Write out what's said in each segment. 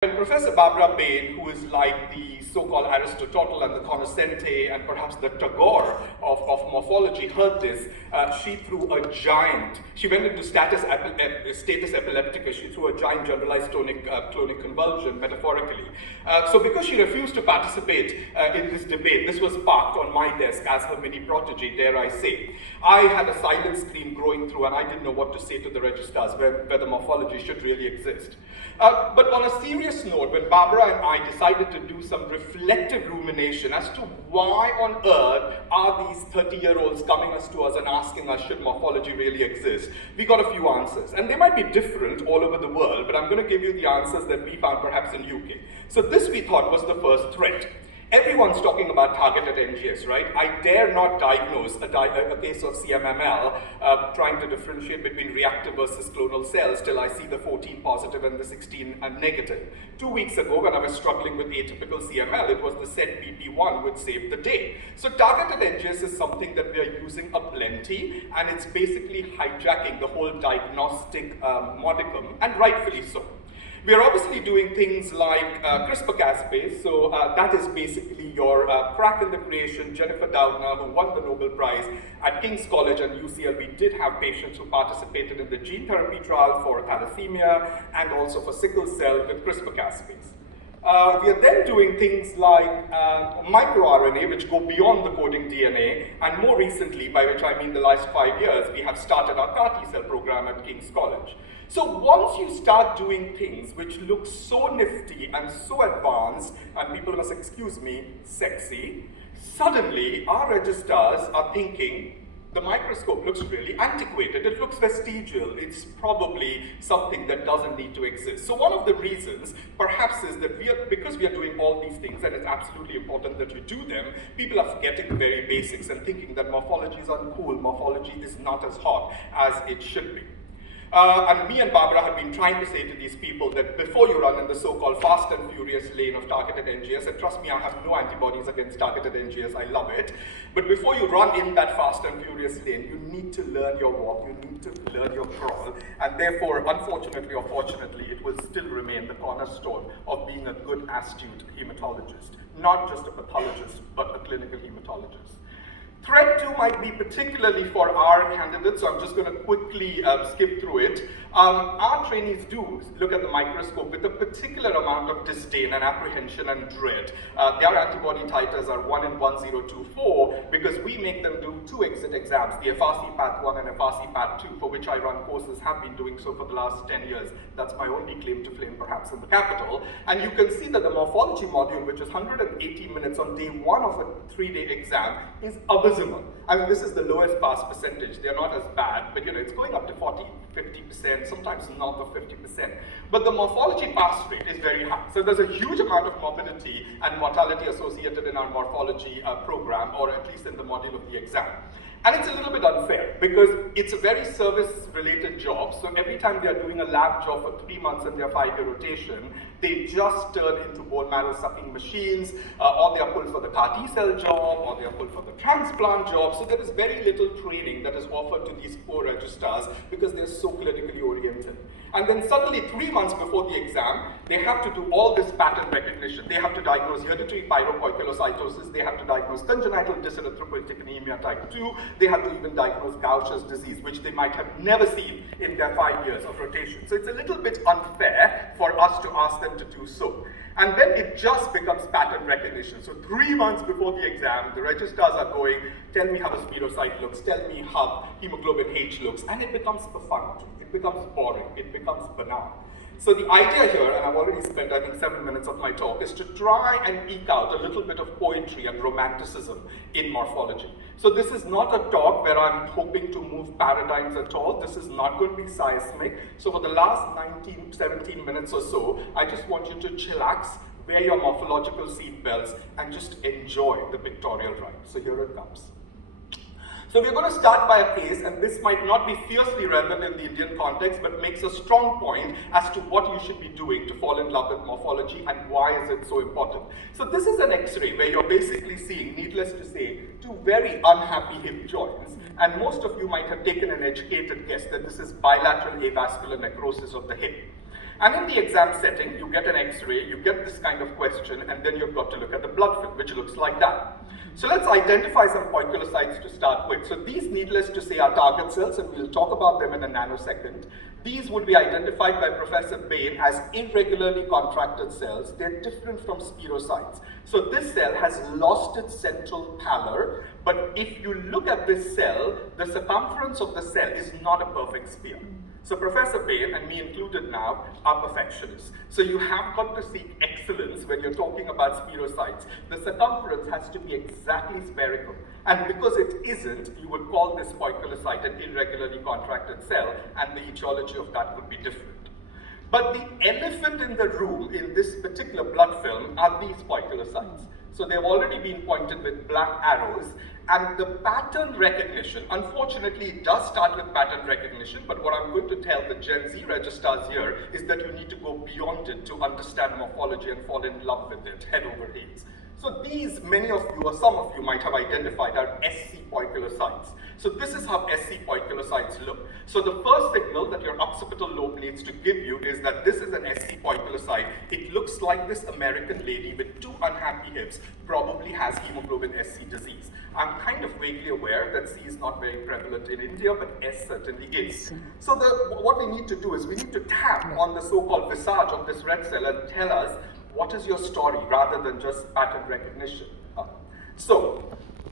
When Professor Barbara Bain, who is like the so-called Aristotle and the cognoscente and perhaps the Tagore of morphology, heard this, she threw a giant, she went into status epilepticus, she threw a giant generalized clonic convulsion, metaphorically. So because she refused to participate in this debate, this was parked on my desk as her mini protege, dare I say. I had a silent scream growing through and I didn't know what to say to the registrars whether morphology should really exist. But on a serious note, when Barbara and I decided to do some reflective rumination as to why on earth are these 30-year-olds coming to us and asking us, should morphology really exist, we got a few answers. And they might be different all over the world, but I'm going to give you the answers that we found perhaps in UK. So this we thought was the first threat. Everyone's talking about targeted NGS, right? I dare not diagnose a case of CMML trying to differentiate between reactive versus clonal cells till I see the 14 positive and the 16 negative. 2 weeks ago, when I was struggling with atypical CML, it was the said PP1 which saved the day. So targeted NGS is something that we are using aplenty, and it's basically hijacking the whole diagnostic modicum, and rightfully so. We are obviously doing things like CRISPR-Cas-based, so that is basically your crack in the creation. Jennifer Doudna, who won the Nobel Prize at King's College and UCL, we did have patients who participated in the gene therapy trial for thalassemia and also for sickle cell with CRISPR-Cas-based. We are then doing things like microRNA, which go beyond the coding DNA, and more recently, by which I mean the last 5 years, we have started our CAR T-cell program at King's College. So once you start doing things which look so nifty and so advanced, and people must excuse me, sexy, suddenly our registrars are thinking, the microscope looks really antiquated, it looks vestigial, it's probably something that doesn't need to exist. So one of the reasons, perhaps, is that because we are doing all these things, and it's absolutely important that you do them, people are forgetting the very basics and thinking that morphology is uncool, morphology is not as hot as it should be. And me and Barbara have been trying to say to these people that before you run in the so-called fast and furious lane of targeted NGS, and trust me, I have no antibodies against targeted NGS, I love it, but before you run in that fast and furious lane, you need to learn your walk, you need to learn your crawl, and therefore, unfortunately or fortunately, it will still remain the cornerstone of being a good, astute hematologist, not just a pathologist, but a clinical hematologist. Threat 2 might be particularly for our candidates, so I'm just going to quickly skip through it. Our trainees do look at the microscope with a particular amount of disdain and apprehension and dread. Their antibody titers are 1 in 1024 because we make them do 2 exit exams, the FRC Path 1 and FRC Path 2, for which I run courses, have been doing so for the last 10 years. That's my only claim to fame, perhaps, in the capital. And you can see that the morphology module, which is 180 minutes on day 1 of a 3-day exam, is abysmal. I mean, this is the lowest pass percentage. They're not as bad, but it's going up to 40, 50%, sometimes north of 50%. But the morphology pass rate is very high. So there's a huge amount of morbidity and mortality associated in our morphology program, or at least in the module of the exam. And it's a little bit unfair because it's a very service-related job. So every time they're doing a lab job for 3 months in their 5-year rotation, they just turn into bone marrow sucking machines, or they are pulled for the CAR T-cell job, or they are pulled for the transplant job. So there is very little training that is offered to these poor registrars because they're so clinically oriented. And then suddenly 3 months before the exam, they have to do all this pattern recognition. They have to diagnose hereditary pyropoikilocytosis, they have to diagnose congenital dyserythropoietic anemia type 2, they have to even diagnose Gaucher's disease, which they might have never seen in their 5 years of rotation. So it's a little bit unfair for us to ask them to do so. And then it just becomes pattern recognition. So 3 months before the exam, the registrars are going, tell me how a spirocyte looks, tell me how hemoglobin H looks, and it becomes perfunctory, it becomes boring, it becomes banal. So the idea here, and I've already spent, I think, 7 minutes of my talk, is to try and eke out a little bit of poetry and romanticism in morphology. So this is not a talk where I'm hoping to move paradigms at all. This is not going to be seismic. So for the last 17 minutes or so, I just want you to chillax, wear your morphological seatbelts, and just enjoy the pictorial ride. So here it comes. So we're going to start by a case, and this might not be fiercely relevant in the Indian context, but makes a strong point as to what you should be doing to fall in love with morphology and why is it so important. So this is an X-ray where you're basically seeing, needless to say, 2 very unhappy hip joints, and most of you might have taken an educated guess that this is bilateral avascular necrosis of the hip. And in the exam setting, you get an X-ray, you get this kind of question, and then you've got to look at the blood film, which looks like that. So let's identify some poikilocytes to start with. So these, needless to say, are target cells, and we'll talk about them in a nanosecond. These would be identified by Professor Bain as irregularly contracted cells. They're different from spirocytes. So this cell has lost its central pallor, but if you look at this cell, the circumference of the cell is not a perfect sphere. So Professor Bain, and me included now, are perfectionists. So you have got to seek excellence when you're talking about spirocytes. The circumference has to be exactly spherical. And because it isn't, you would call this poikilocyte an irregularly contracted cell, and the etiology of that would be different. But the elephant in the room in this particular blood film are these poikilocytes. So they've already been pointed with black arrows, and the pattern recognition, unfortunately, it does start with pattern recognition, but what I'm going to tell the Gen Z registars here is that you need to go beyond it to understand morphology and fall in love with it, head over heels. So these, many of you, or some of you might have identified, are SC poikilocytes. So this is how SC poikilocytes look. So the first signal that your occipital lobe needs to give you is that this is an SC poikilocyte. It looks like this American lady with two unhappy hips probably has hemoglobin SC disease. I'm kind of vaguely aware that C is not very prevalent in India, but S certainly is. So what we need to do is we need to tap on the so-called visage of this red cell and tell us what is your story rather than just pattern recognition. So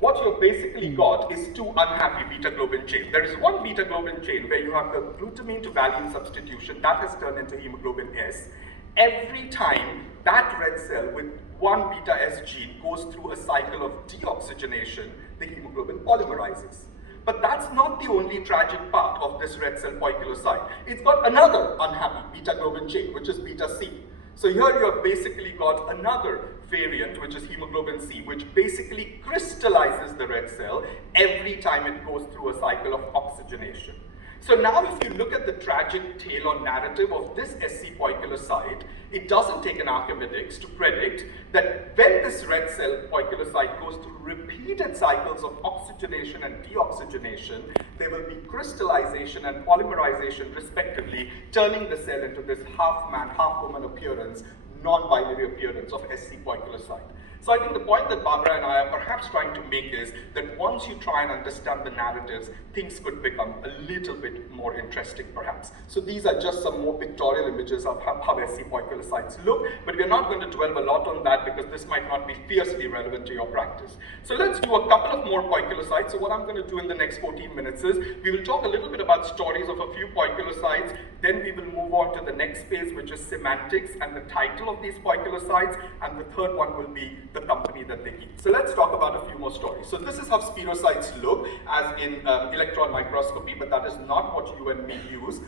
what you've basically got is two unhappy beta globin chains. There is one beta globin chain where you have the glutamine to valine substitution that has turned into hemoglobin S. Every time that red cell with one beta S gene goes through a cycle of deoxygenation, the hemoglobin polymerizes. But that's not the only tragic part of this red cell poikilocyte. It's got another unhappy beta globin chain, which is beta C. So here you have basically got another variant, which is hemoglobin C, which basically crystallizes the red cell every time it goes through a cycle of oxygenation. So now if you look at the tragic tale or narrative of this SC poikilocyte, it doesn't take an Archimedes to predict that when this red cell poikilocyte goes through repeated cycles of oxygenation and deoxygenation, there will be crystallization and polymerization respectively, turning the cell into this half-man, half-woman appearance, non-binary appearance of SC poikilocyte. So I think the point that Barbara and I are perhaps trying to make is that once you try and understand the narratives, things could become a little bit more interesting perhaps. So these are just some more pictorial images of how SC poikilocytes look, but we're not going to dwell a lot on that because this might not be fiercely relevant to your practice. So let's do a couple of more poikilocytes. So what I'm going to do in the next 14 minutes is we will talk a little bit about stories of a few poikilocytes, then we will move on to the next phase, which is semantics and the title of these poikilocytes, and the third one will be the company that they keep. So let's talk about a few more stories. So this is how spirocytes look as in electron microscopy, but that is not what you and me use.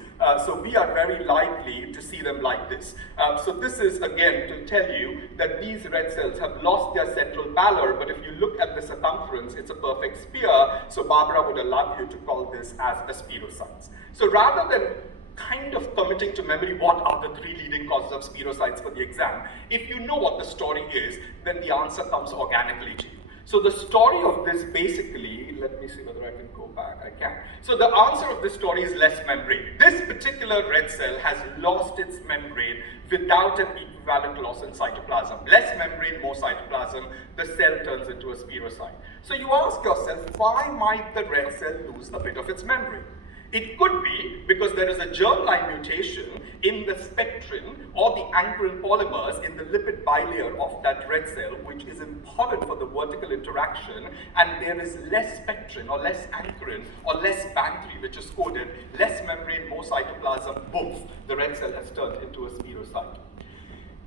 So we are very likely to see them like this. So this is again to tell you that these red cells have lost their central pallor, but if you look at the circumference, it's a perfect sphere. So Barbara would allow you to call this as a spirocytes. So rather than kind of committing to memory what are the three leading causes of spirocytes for the exam, if you know what the story is, then the answer comes organically to you. So the story of this basically, let me see whether I can go back, I can. So the answer of this story is less membrane. This particular red cell has lost its membrane without an equivalent loss in cytoplasm. Less membrane, more cytoplasm, the cell turns into a spirocyte. So you ask yourself, why might the red cell lose a bit of its membrane? It could be because there is a germline mutation in the spectrin or the ankyrin polymers in the lipid bilayer of that red cell, which is important for the vertical interaction, and there is less spectrin or less ankyrin or less BAN3, which is coded, less membrane, more cytoplasm, boom, the red cell has turned into a spirocyte.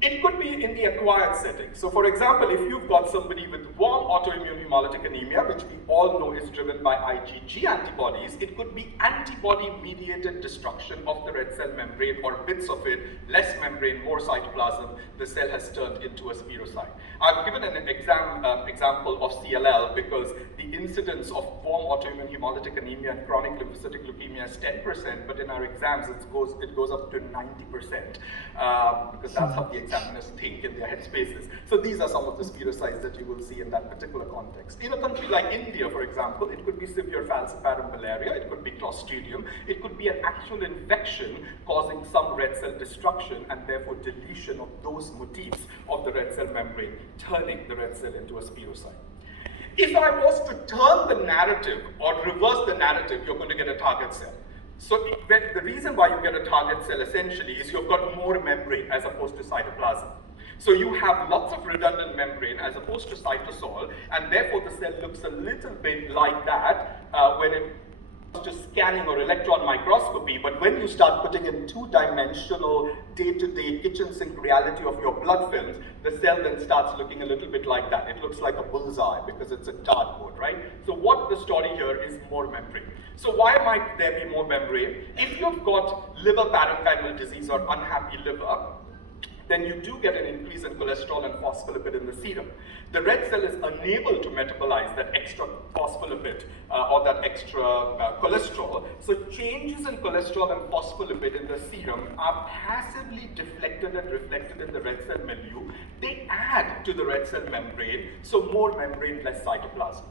It could be in the acquired setting. So for example, if you've got somebody with warm autoimmune hemolytic anemia, which we all know is driven by IgG antibodies, it could be antibody-mediated destruction of the red cell membrane or bits of it, less membrane, more cytoplasm, the cell has turned into a spirocyte. I've given an example of CLL because the incidence of warm autoimmune hemolytic anemia and chronic lymphocytic leukemia is 10%, but in our exams it goes up to 90% because that's how the exam feminists think in their headspaces. So these are some of the spirochetes that you will see in that particular context. In a country like India, for example, it could be severe falciparum malaria, it could be Clostridium, it could be an actual infection causing some red cell destruction and therefore deletion of those motifs of the red cell membrane, turning the red cell into a spirochete. If I was to turn the narrative or reverse the narrative, you're going to get a target cell. So the reason why you get a target cell essentially is you've got more membrane as opposed to cytoplasm. So you have lots of redundant membrane as opposed to cytosol, and therefore the cell looks a little bit like that when it to scanning or electron microscopy, but when you start putting in two-dimensional day-to-day kitchen sink reality of your blood films, the cell then starts looking a little bit like that. It looks like a bullseye because it's a dartboard, right? So what the story here is more membrane. So why might there be more membrane? If you've got liver parenchymal disease or unhappy liver, then you do get an increase in cholesterol and phospholipid in the serum. The red cell is unable to metabolize that extra phospholipid or that extra cholesterol. So changes in cholesterol and phospholipid in the serum are passively deflected and reflected in the red cell milieu. They add to the red cell membrane, so more membrane, less cytoplasm.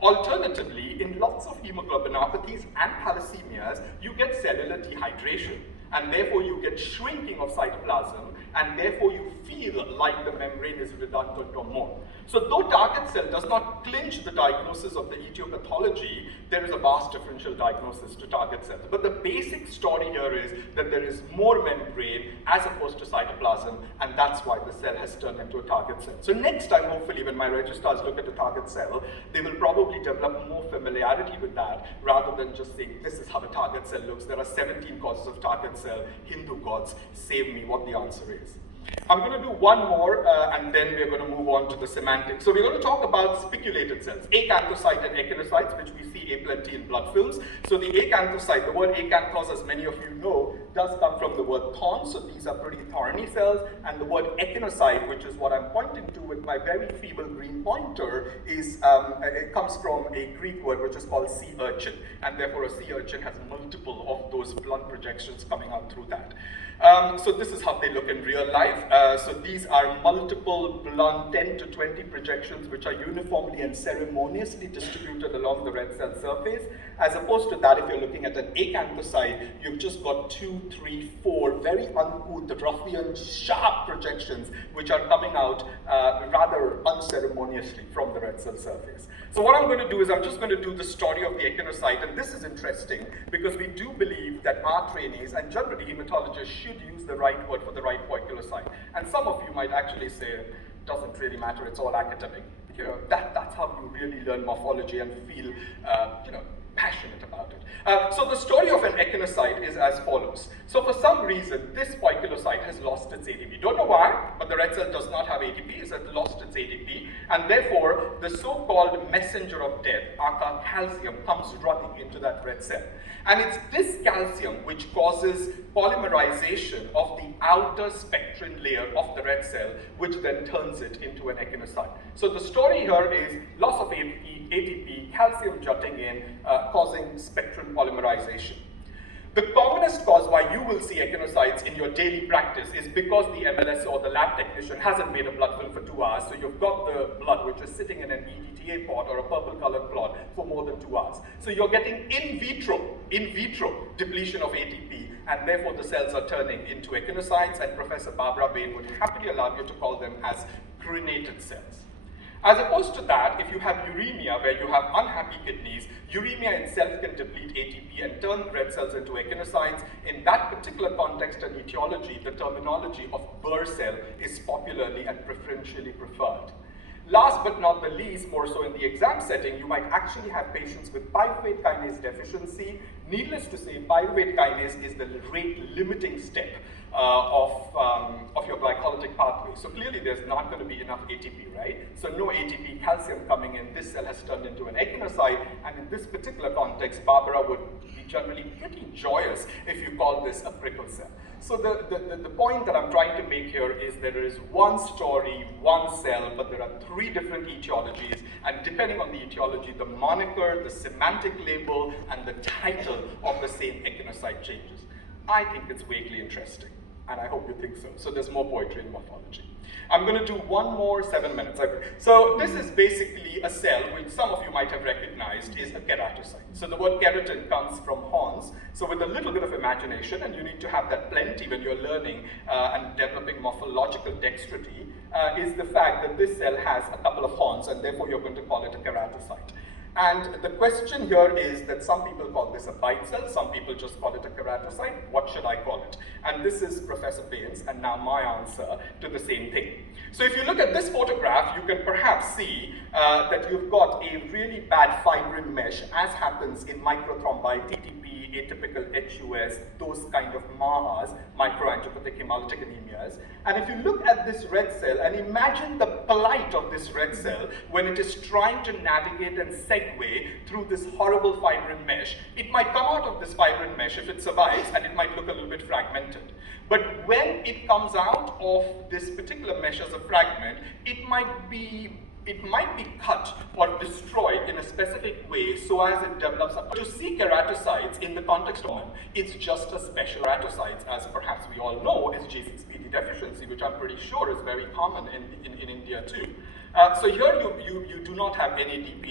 Alternatively, in lots of hemoglobinopathies and thalassemias, you get cellular dehydration, and therefore you get shrinking of cytoplasm, and therefore you feel like the membrane is redundant or more. So though target cell does not clinch the diagnosis of the etiopathology, there is a vast differential diagnosis to target cells. But the basic story here is that there is more membrane as opposed to cytoplasm, and that's why the cell has turned into a target cell. So next time, hopefully, when my registrars look at a target cell, they will probably develop more familiarity with that rather than just saying, this is how a target cell looks. There are 17 causes of target cell. Hindu gods, save me, what the answer is. I'm going to do one more and then we're going to move on to the semantics. So we're going to talk about spiculated cells, acanthocyte and echinocytes, which we see aplenty in blood films. So the acanthocyte, the word acanthos, as many of you know, does come from the word thorn, so these are pretty thorny cells, and the word echinocyte, which is what I'm pointing to with my very feeble green pointer, is it comes from a Greek word which is called sea urchin, and therefore a sea urchin has multiple of those blood projections coming out through that. So this is how they look in real life. So these are multiple blunt 10 to 20 projections which are uniformly and ceremoniously distributed along the red cell surface. As opposed to that, if you're looking at an acanthocyte, you've just got 2, 3, 4 very uncouth, ruffian, sharp projections which are coming out rather unceremoniously from the red cell surface. So what I'm going to do is I'm just going to do the story of the echinocyte, and this is interesting because we do believe that our trainees and generally hematologists should use the right word for the right poikilocyte. And some of you might actually say, it doesn't really matter, it's all academic. You know, that's how you really learn morphology and feel, passionate about it. So the story of an echinocyte is as follows. So for some reason, this poikilocyte has lost its ATP. Don't know why, but the red cell does not have ATP, it has lost its ATP, and therefore the so-called messenger of death, aka calcium, comes running into that red cell. And it's this calcium which causes polymerization of the outer spectrin layer of the red cell, which then turns it into an echinocyte. So the story here is loss of ATP, calcium jutting in, causing spectrin polymerization. The commonest cause why you will see echinocytes in your daily practice is because the MLS or the lab technician hasn't made a blood film for 2 hours, so you've got the blood which is sitting in an EDTA pot or a purple colored plot for more than 2 hours. So you're getting in vitro depletion of ATP, and therefore the cells are turning into echinocytes, and Professor Barbara Bain would happily allow you to call them as crinated cells. As opposed to that, if you have uremia, where you have unhappy kidneys, uremia itself can deplete ATP and turn red cells into echinocytes. In that particular context and etiology, the terminology of Burr cell is popularly and preferentially preferred. Last but not the least, more so in the exam setting, you might actually have patients with pyruvate kinase deficiency. Needless to say, pyruvate kinase is the rate limiting step of your glycolytic pathway. So clearly there's not going to be enough ATP, right? So no ATP, calcium coming in, this cell has turned into an echinocyte, and in this particular context, Barbara would be generally pretty joyous if you call this a prickle cell. So the point that I'm trying to make here is there is one story, one cell, but there are 3 different etiologies, and depending on the etiology, the moniker, the semantic label, and the title of the same echinocyte changes. I think it's vaguely interesting. and I hope you think so. So there's more poetry in morphology. I'm going to do one more 7 minutes. Okay. So this is basically a cell which some of you might have recognized is a keratocyte. So the word keratin comes from horns. So with a little bit of imagination, and you need to have that plenty when you're learning and developing morphological dexterity, is the fact that this cell has a couple of horns, and therefore you're going to call it a keratocyte. And the question here is that some people call this a bite cell, some people just call it a keratocyte. What should I call it? And this is Professor Payne's, and now my answer to the same thing. So if you look at this photograph, you can perhaps see that you've got a really bad fibrin mesh, as happens in microthrombi, TTP, atypical HUS, those kind of MAHAs, microangiopathic hemolytic anemias. And if you look at this red cell and imagine the plight of this red cell when it is trying to navigate and segue through this horrible fibrin mesh, it might come out of this fibrin mesh if it survives, and it might look a little bit fragmented. But when it comes out of this particular mesh as a fragment, it might be cut or destroyed in a specific way so as it develops up. To see keratocytes in the context of it's just a special keratocytes, as perhaps we all know, is G6PD deficiency, which I'm pretty sure is very common in India too. So here you do not have any DP